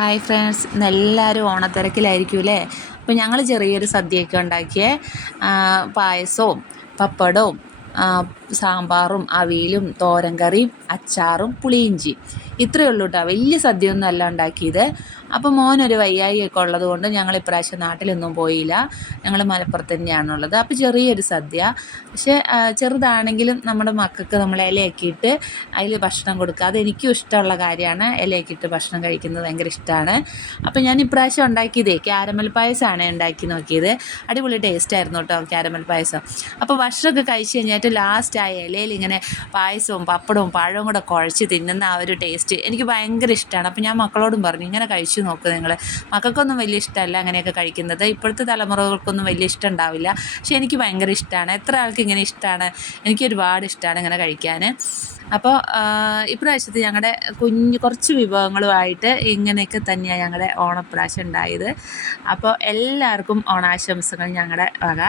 Hi friends ഇന്ന് എല്ലാവരും ഓണത്തിരക്കിലായിരിക്കും അല്ലേ അപ്പോൾ ഞങ്ങൾ ചെറിയൊരു സദ്യയൊക്കെ ഉണ്ടാക്കിയേ. പായസവും പപ്പടവും സാമ്പാറും അവിയലും തോരൻ കറിയും അച്ചാറും പുളിയിഞ്ചി ഇത്രയേ ഉള്ളൂ കേട്ടോ വലിയ സദ്യയൊന്നും അല്ല ഉണ്ടാക്കിയത്. അപ്പോൾ മോനൊരു വയ്യായിയൊക്കെ ഉള്ളത് കൊണ്ട് ഞങ്ങൾ ഇപ്രാവശ്യം നാട്ടിലൊന്നും പോയില്ല. ഞങ്ങൾ മലപ്പുറത്ത് തന്നെയാണുള്ളത് അപ്പോൾ ചെറിയൊരു സദ്യ. പക്ഷേ ചെറുതാണെങ്കിലും നമ്മുടെ മക്കൾക്ക് നമ്മൾ ഇലയൊക്കെ ഇട്ട് അതിൽ ഭക്ഷണം കൊടുക്കുക. അത് എനിക്കും ഇഷ്ടമുള്ള കാര്യമാണ്. ഇലയൊക്കെ ഇട്ട് ഭക്ഷണം കഴിക്കുന്നത് ഭയങ്കര ഇഷ്ടമാണ്. അപ്പോൾ ഞാൻ ഇപ്രാവശ്യം ഉണ്ടാക്കിയതേ ക്യാരമൽ പായസമാണ് ഉണ്ടാക്കി നോക്കിയത്. അടിപൊളി ടേസ്റ്റ് ആയിരുന്നു കേട്ടോ ക്യാരമൽ പായസം. അപ്പോൾ ഭക്ഷണമൊക്കെ കഴിച്ച് കഴിഞ്ഞിട്ട് ലാസ്റ്റ് ആ ഇലയിൽ ഇങ്ങനെ പായസവും പപ്പടവും പഴവും കൂടെ കുഴച്ച് തിന്നുന്ന ആ ഒരു ടേസ്റ്റ് എനിക്ക് ഭയങ്കര ഇഷ്ടമാണ് അപ്പോൾ ഞാൻ മക്കളോടും പറഞ്ഞു ഇങ്ങനെ കഴിച്ചു നോക്ക് നിങ്ങൾ മക്കൾക്കൊന്നും വലിയ ഇഷ്ടമല്ല അങ്ങനെയൊക്കെ കഴിക്കുന്നത്. ഇപ്പോഴത്തെ തലമുറകൾക്കൊന്നും വലിയ ഇഷ്ടം ഉണ്ടാവില്ല. പക്ഷേ എനിക്ക് ഭയങ്കര ഇഷ്ടമാണ് എത്ര ആൾക്ക് ഇങ്ങനെ ഇഷ്ടമാണ് എനിക്ക് ഒരുപാട് ഇഷ്ടമാണ് ഇങ്ങനെ കഴിക്കാൻ അപ്പോൾ ഇപ്രാവശ്യത്തെ ഞങ്ങളുടെ കുഞ്ഞ് കുറച്ച് വിഭവങ്ങളുമായിട്ട് ഇങ്ങനെയൊക്കെ തന്നെയാണ് ഞങ്ങളുടെ ഓണപ്രാവശ്യം ഉണ്ടായത്. അപ്പോൾ എല്ലാവർക്കും ഓണാശംസകൾ ഞങ്ങളുടെ വക.